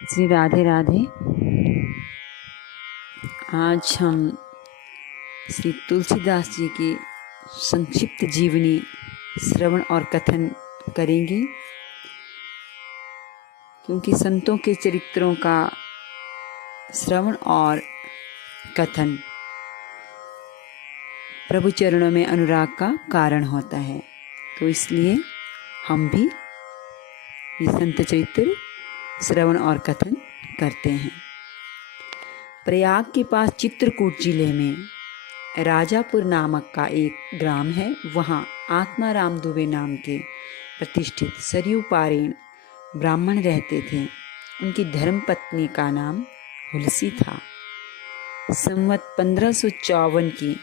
श्री राधे राधे। आज हम श्री तुलसीदास जी की संक्षिप्त जीवनी श्रवण और कथन करेंगे, क्योंकि संतों के चरित्रों का श्रवण और कथन प्रभु चरणों में अनुराग का कारण होता है। तो इसलिए हम भी ये संत चरित्र श्रवण और कथन करते हैं। प्रयाग के पास चित्रकूट जिले में राजापुर नामक का एक ग्राम है। वहाँ आत्माराम दुबे नाम के प्रतिष्ठित सरयू पारेण ब्राह्मण रहते थे। उनकी धर्मपत्नी का नाम हुलसी था। संवत 1554 की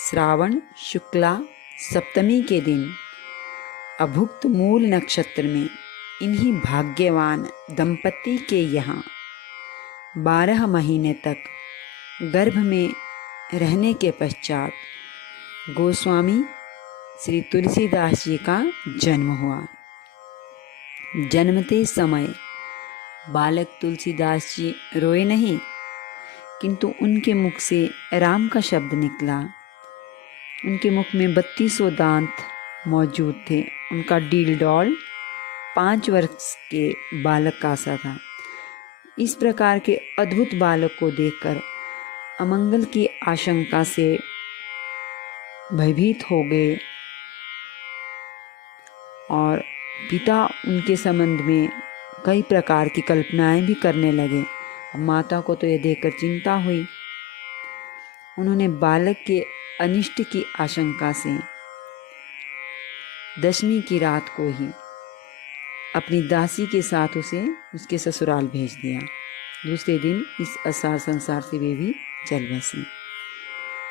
श्रावण शुक्ला सप्तमी के दिन अभुक्त मूल नक्षत्र में इन्हीं भाग्यवान दंपति के यहाँ 12 महीने तक गर्भ में रहने के पश्चात गोस्वामी श्री तुलसीदास जी का जन्म हुआ। जन्मते समय बालक तुलसीदास जी रोए नहीं, किंतु उनके मुख से राम का शब्द निकला। उनके मुख में 32 दांत मौजूद थे। उनका डील डॉल 5 वर्ष के बालक का सा था। इस प्रकार के अद्भुत बालक को देखकर अमंगल की आशंका से भयभीत हो गए और पिता उनके संबंध में कई प्रकार की कल्पनाएं भी करने लगे। माता को तो यह देखकर चिंता हुई। उन्होंने बालक के अनिष्ट की आशंका से 10वीं की रात को ही अपनी दासी के साथ उसे उसके ससुराल भेज दिया। दूसरे दिन इस असार संसार से वे भी चल बसी।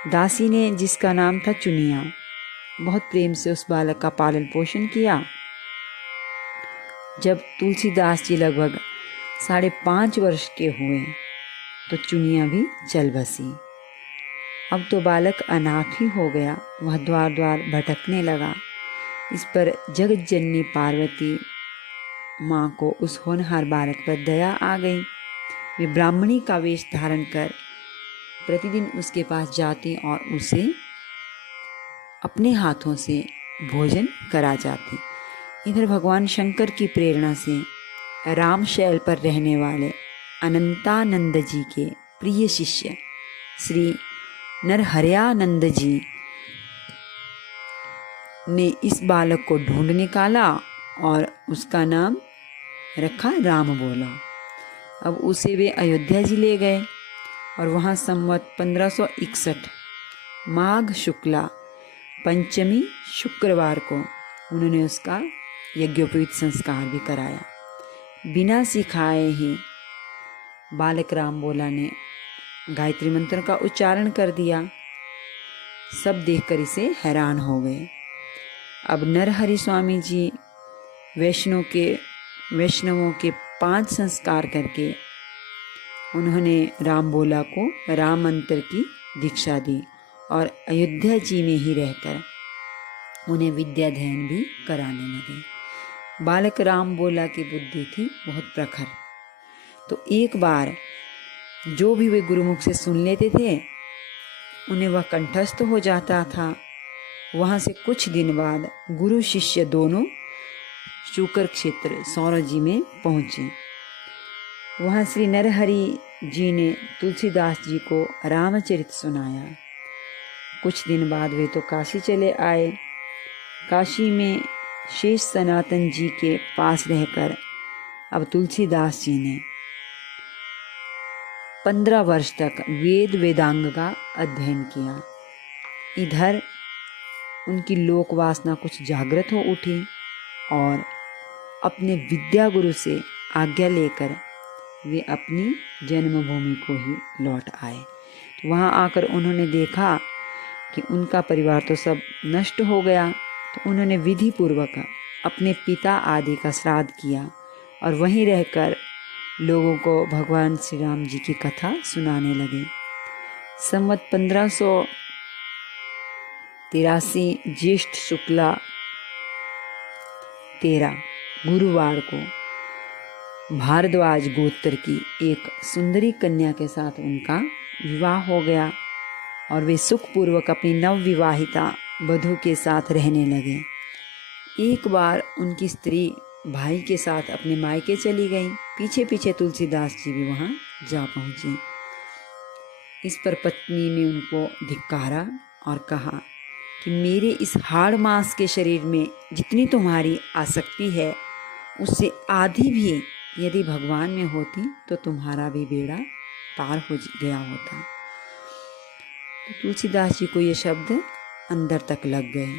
दासी ने, जिसका नाम था चुनिया, बहुत प्रेम से उस बालक का पालन पोषण किया। जब तुलसीदास जी लगभग 5.5 वर्ष के हुए तो चुनिया भी चल बसी। अब तो बालक अनाथ ही हो गया। वह द्वार द्वार भटकने लगा। इस पर जगत जननी पार्वती माँ को उस होनहार बालक पर दया आ गई। वे ब्राह्मणी का वेश धारण कर प्रतिदिन उसके पास जाती और उसे अपने हाथों से भोजन करा जाती। इधर भगवान शंकर की प्रेरणा से रामशैल पर रहने वाले अनंतानंद जी के प्रिय शिष्य श्री नरहरयानंद जी ने इस बालक को ढूंढ निकाला और उसका नाम रखा राम बोला। अब उसे वे अयोध्या जी ले गए और वहाँ संवत 1561 माघ शुक्ला पंचमी शुक्रवार को उन्होंने उसका यज्ञोपवीत संस्कार भी कराया। बिना सिखाए ही बालक राम बोला ने गायत्री मंत्र का उच्चारण कर दिया। सब देखकर इसे हैरान हो गए। अब नरहरि स्वामी जी वैष्णवों के 5 संस्कार करके उन्होंने राम बोला को राम मंत्र की दीक्षा दी और अयोध्या जी में ही रहकर उन्हें विद्याध्ययन भी कराने लगे। बालक राम बोला की बुद्धि थी बहुत प्रखर। तो एक बार जो भी वे गुरुमुख से सुन लेते थे उन्हें वह कंठस्थ हो जाता था। वहाँ से कुछ दिन बाद गुरु शिष्य दोनों शुकर क्षेत्र सौर जी में पहुँचे। वहाँ श्री नरहरि जी ने तुलसीदास जी को रामचरित सुनाया। कुछ दिन बाद वे तो काशी चले आए। काशी में शेष सनातन जी के पास रहकर अब तुलसीदास जी ने 15 वर्ष तक वेद वेदांग का अध्ययन किया। इधर उनकी लोक वासना कुछ जागृत हो उठी और अपने विद्या गुरु से आज्ञा लेकर वे अपनी जन्मभूमि को ही लौट आए। तो वहाँ आकर उन्होंने देखा कि उनका परिवार तो सब नष्ट हो गया। तो उन्होंने विधि पूर्वक अपने पिता आदि का श्राद्ध किया और वहीं रहकर लोगों को भगवान श्री राम जी की कथा सुनाने लगे। संवत 1583 ज्येष्ठ शुक्ला 13 गुरुवार को भारद्वाज गोत्र की एक सुंदरी कन्या के साथ उनका विवाह हो गया और वे सुखपूर्वक अपनी नवविवाहिता वधू के साथ रहने लगे। एक बार उनकी स्त्री भाई के साथ अपने मायके चली गई। पीछे पीछे तुलसीदास जी भी वहाँ जा पहुँचे। इस पर पत्नी ने उनको धिक्कारा और कहा कि मेरे इस हाड़ मांस के शरीर में जितनी तुम्हारी आसक्ति है उससे आधी भी यदि भगवान में होती तो तुम्हारा भी बेड़ा पार हो गया होता। तो तुलसीदास जी को ये शब्द अंदर तक लग गए।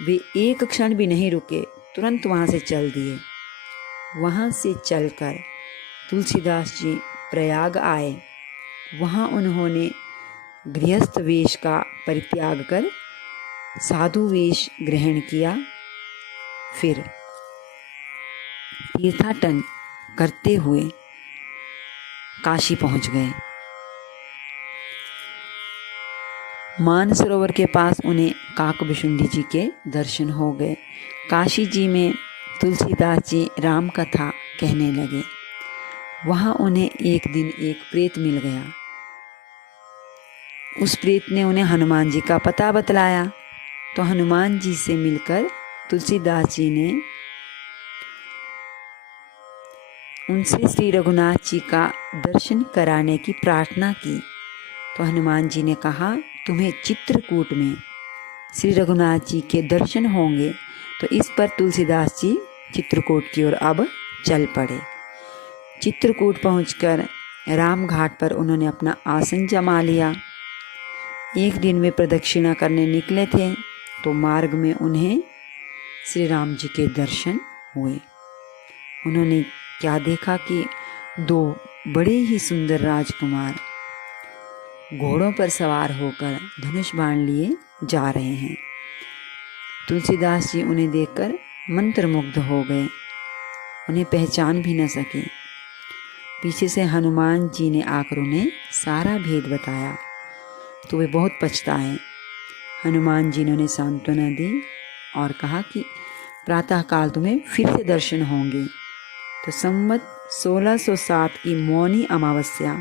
वे एक क्षण भी नहीं रुके, तुरंत वहाँ से चल दिए। वहाँ से चलकर तुलसीदास जी प्रयाग आए। वहाँ उन्होंने गृहस्थ वेश का परित्याग कर साधु वेश ग्रहण किया। फिर तीर्थाटन करते हुए काशी पहुंच गए। मानसरोवर के पास उन्हें काकभुशुंडी जी के दर्शन हो गए। काशी जी में तुलसीदास जी राम कथा कहने लगे। वहाँ उन्हें एक दिन एक प्रेत मिल गया। उस प्रेत ने उन्हें हनुमान जी का पता बतलाया। तो हनुमान जी से मिलकर तुलसीदास जी ने उनसे श्री रघुनाथ जी का दर्शन कराने की प्रार्थना की। तो हनुमान जी ने कहा, तुम्हें चित्रकूट में श्री रघुनाथ जी के दर्शन होंगे। तो इस पर तुलसीदास जी चित्रकूट की ओर अब चल पड़े। चित्रकूट पहुंचकर राम घाट पर उन्होंने अपना आसन जमा लिया। एक दिन वे प्रदक्षिणा करने निकले थे तो मार्ग में उन्हें श्री राम जी के दर्शन हुए। उन्होंने क्या देखा कि दो बड़े ही सुंदर राजकुमार घोड़ों पर सवार होकर धनुष बाण लिए जा रहे हैं। तुलसीदास जी उन्हें देखकर मंत्रमुग्ध हो गए, उन्हें पहचान भी न सके। पीछे से हनुमान जी ने आकर उन्हें सारा भेद बताया तो वे बहुत पछताए। हनुमान जी ने उन्हें सांत्वना दी और कहा कि प्रातःकाल तुम्हें फिर से दर्शन होंगे। तो संवत 1607 की मौनी अमावस्या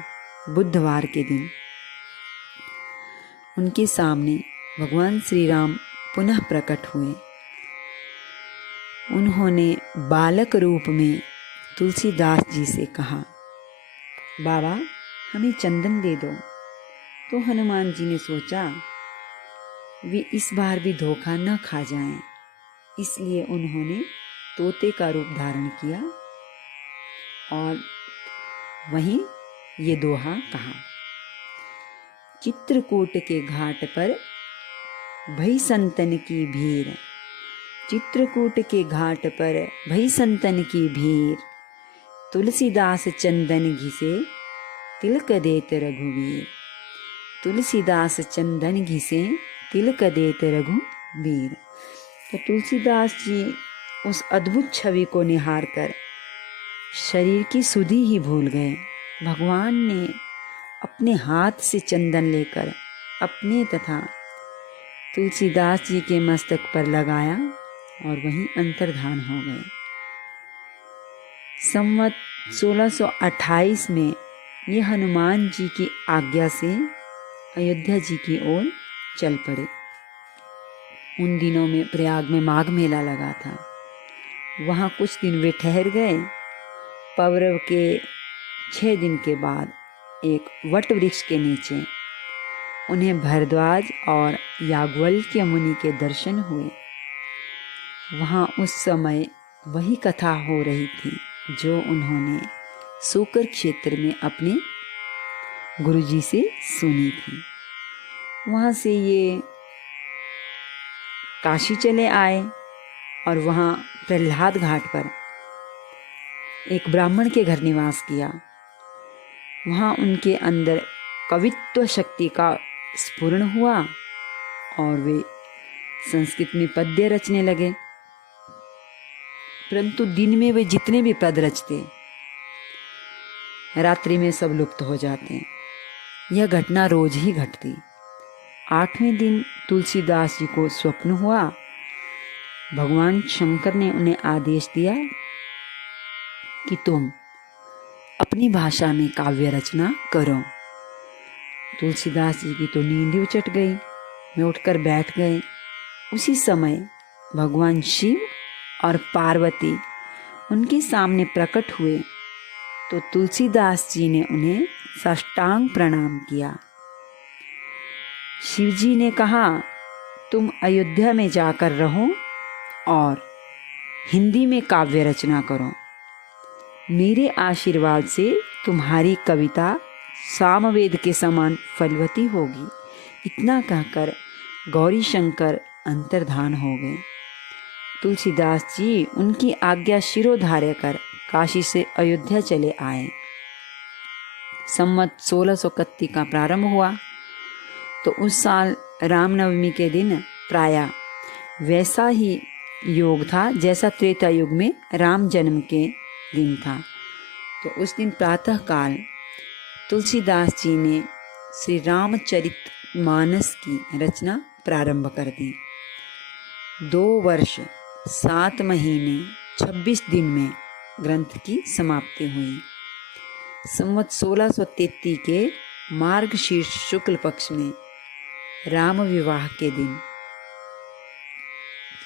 बुधवार के दिन उनके सामने भगवान श्री राम पुनः प्रकट हुए। उन्होंने बालक रूप में तुलसीदास जी से कहा, बाबा हमें चंदन दे दो। तो हनुमान जी ने सोचा वे इस बार भी धोखा न खा जाएं, इसलिए उन्होंने तोते का रूप धारण किया और वहीं ये दोहा कहा, चित्रकूट के घाट पर भई संतन की भीड़, चित्रकूट के घाट पर भई संतन की भीड़, तुलसीदास चंदन घिसे तिलक देत रघुवीर, तुलसीदास चंदन घिसे तिलक देत रघुवीर। तो तुलसीदास जी उस अद्भुत छवि को निहार कर शरीर की सुधि ही भूल गए। भगवान ने अपने हाथ से चंदन लेकर अपने तथा तुलसीदास जी के मस्तक पर लगाया और वहीं अंतर्धान हो गए। संवत 1628 में ये हनुमान जी की आज्ञा से अयोध्या जी की ओर चल पड़े। उन दिनों में प्रयाग में माघ मेला लगा था। वहाँ कुछ दिन वे ठहर गए। पौरव के 6 दिन के बाद एक वट वृक्ष के नीचे उन्हें भरद्वाज और याज्ञवल्क्य मुनि के दर्शन हुए। वहाँ उस समय वही कथा हो रही थी जो उन्होंने सूकर क्षेत्र में अपने गुरुजी से सुनी थी। वहाँ से ये काशी चले आए और वहाँ प्रहलाद घाट पर एक ब्राह्मण के घर निवास किया। वहाँ उनके अंदर कवित्व शक्ति का स्फुरण हुआ और वे संस्कृत में पद्य रचने लगे। परंतु दिन में वे जितने भी पद रचते, रात्रि में सब लुप्त हो जाते। यह घटना रोज ही घटती। 8वें दिन तुलसीदास जी को स्वप्न हुआ। भगवान शंकर ने उन्हें आदेश दिया कि तुम अपनी भाषा में काव्य रचना करो। तुलसीदास जी की तो नींद ही उचट गई। वे उठकर बैठ गए। उसी समय भगवान शिव और पार्वती उनके सामने प्रकट हुए तो तुलसीदास जी ने उन्हें साष्टांग प्रणाम किया। शिव जी ने कहा, तुम अयोध्या में जाकर रहो और हिंदी में काव्य रचना करो। मेरे आशीर्वाद से तुम्हारी कविता सामवेद के समान फलवती होगी। इतना कहकर गौरी शंकर अंतर्धान हो गए। तुलसीदास जी उनकी आज्ञा शिरोधार्य कर काशी से अयोध्या चले आए। संवत 1631 का प्रारंभ हुआ तो उस साल रामनवमी के दिन प्रायः वैसा ही योग था जैसा त्रेता युग में राम जन्म के दिन था। तो उस दिन प्रातःकाल तुलसीदास जी ने श्री रामचरितमानस की रचना प्रारंभ कर दी। 2 वर्ष 7 महीने 26 दिन में ग्रंथ की समाप्ति हुई। संवत 1633 के मार्गशीर्ष शुक्ल पक्ष में राम विवाह के दिन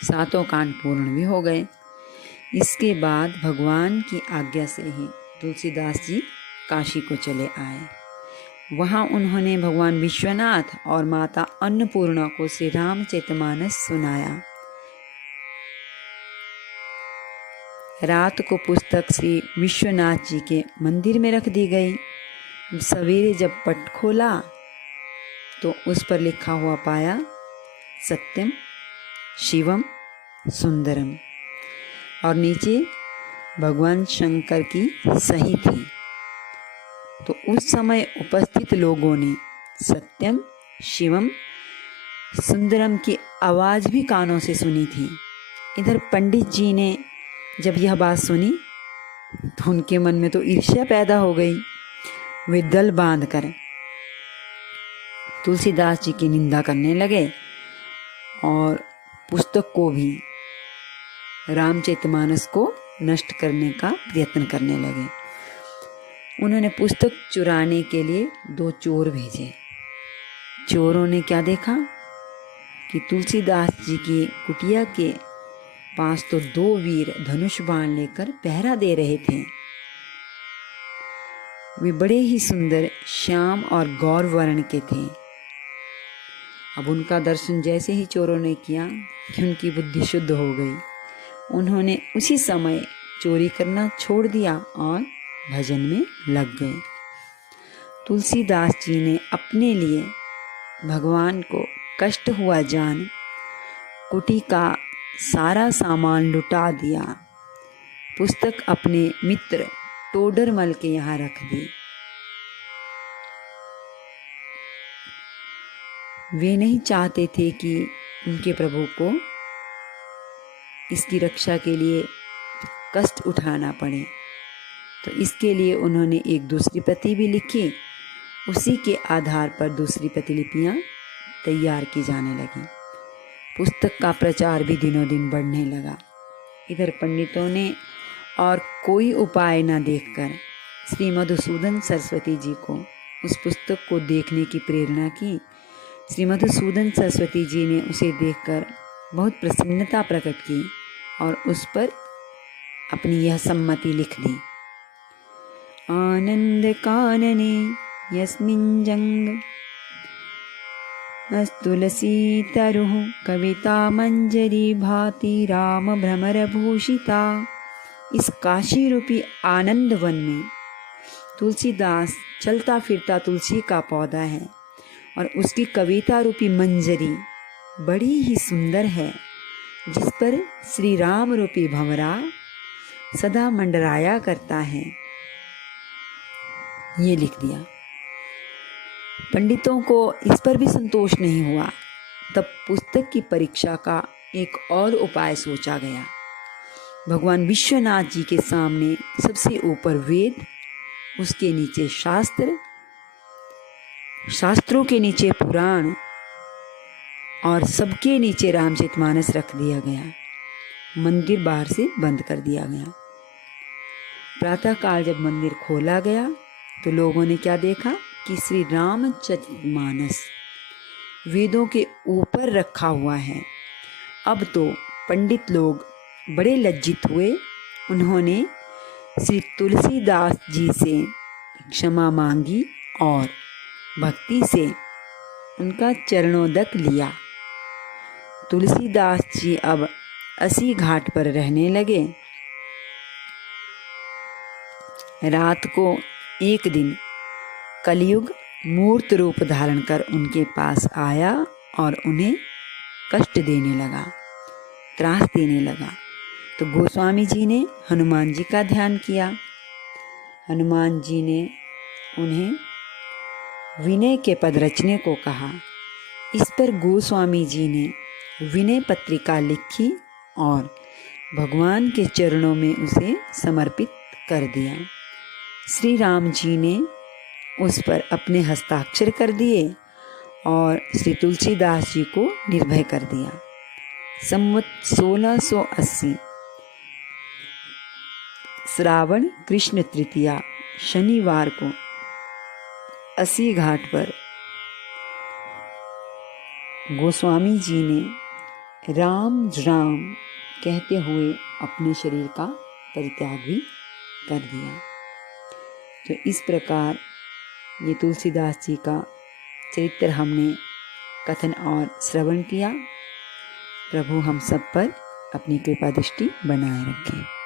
7 कांड पूर्ण भी हो गए। इसके बाद भगवान की आज्ञा से ही तुलसीदास जी काशी को चले आए। वहाँ उन्होंने भगवान विश्वनाथ और माता अन्नपूर्णा को श्री रामचरितमानस सुनाया। रात को पुस्तक श्री विश्वनाथ जी के मंदिर में रख दी गई। सवेरे जब पट खोला तो उस पर लिखा हुआ पाया, सत्यम शिवम सुंदरम, और नीचे भगवान शंकर की सही थी। तो उस समय उपस्थित लोगों ने सत्यम शिवम सुंदरम की आवाज भी कानों से सुनी थी। इधर पंडित जी ने जब यह बात सुनी तो उनके मन में तो ईर्ष्या पैदा हो गई। वे दल बांधकर तुलसीदास जी की निंदा करने लगे और पुस्तक को भी, रामचरितमानस को नष्ट करने का प्रयत्न करने लगे। उन्होंने पुस्तक चुराने के लिए 2 चोर भेजे। चोरों ने क्या देखा कि तुलसीदास जी की कुटिया के पास तो 2 वीर धनुष बाण लेकर पहरा दे रहे थे। वे बड़े ही सुंदर श्याम और गौर वर्ण के थे। अब उनका दर्शन जैसे ही चोरों ने किया कि उनकी बुद्धि शुद्ध हो गई। उन्होंने उसी समय चोरी करना छोड़ दिया और भजन में लग गए। तुलसीदास जी ने अपने लिए भगवान को कष्ट हुआ जान कुटी का सारा सामान लुटा दिया। पुस्तक अपने मित्र टोडरमल के यहाँ रख दी। वे नहीं चाहते थे कि उनके प्रभु को इसकी रक्षा के लिए कष्ट उठाना पड़े। तो इसके लिए उन्होंने एक दूसरी प्रति भी लिखी। उसी के आधार पर दूसरी प्रतिलिपियां तैयार की जाने लगी। पुस्तक का प्रचार भी दिनों दिन बढ़ने लगा। इधर पंडितों ने और कोई उपाय न देखकर श्री मधुसूदन सरस्वती जी को उस पुस्तक को देखने की प्रेरणा की। श्री मधुसूदन सरस्वती जी ने उसे देखकर बहुत प्रसन्नता प्रकट की और उस पर अपनी यह सम्मति लिख दी। आनंद कानने यस्मिन् जंग अस्तुलसी तरुः कविता मंजरी भाति राम भ्रमर भूषिता। इस काशी रूपी आनंद वन में तुलसीदास चलता फिरता तुलसी का पौधा है और उसकी कविता रूपी मंजरी बड़ी ही सुंदर है, जिस पर श्री राम रूपी भंवरा सदा मंडराया करता है। ये लिख दिया। पंडितों को इस पर भी संतोष नहीं हुआ। तब पुस्तक की परीक्षा का एक और उपाय सोचा गया। भगवान विश्वनाथ जी के सामने सबसे ऊपर वेद, उसके नीचे शास्त्र, शास्त्रों के नीचे पुराण और सबके नीचे रामचरितमानस रख दिया गया। मंदिर बाहर से बंद कर दिया गया। प्रातःकाल जब मंदिर खोला गया तो लोगों ने क्या देखा कि श्री रामचरितमानस वेदों के ऊपर रखा हुआ है। अब तो पंडित लोग बड़े लज्जित हुए। उन्होंने श्री तुलसीदास जी से क्षमा मांगी और भक्ति से उनका चरणोदक लिया। तुलसीदास जी अब अस्सी घाट पर रहने लगे। रात को एक दिन कलयुग मूर्त रूप धारण कर उनके पास आया और उन्हें कष्ट देने लगा, त्रास देने लगा। तो गोस्वामी जी ने हनुमान जी का ध्यान किया। हनुमान जी ने उन्हें विनय के पद रचने को कहा। इस पर गोस्वामी जी ने विनय पत्रिका लिखी और भगवान के चरणों में उसे समर्पित कर दिया। श्री राम जी ने उस पर अपने हस्ताक्षर कर दिए और श्री तुलसीदास जी को निर्भय कर दिया। संवत 1680 श्रावण कृष्ण तृतीया शनिवार को अस्सी घाट पर गोस्वामी जी ने राम राम कहते हुए अपने शरीर का परित्याग भी कर दिया। तो इस प्रकार ये तुलसीदास जी का चरित्र हमने कथन और श्रवण किया। प्रभु हम सब पर अपनी कृपा दृष्टि बनाए रखें।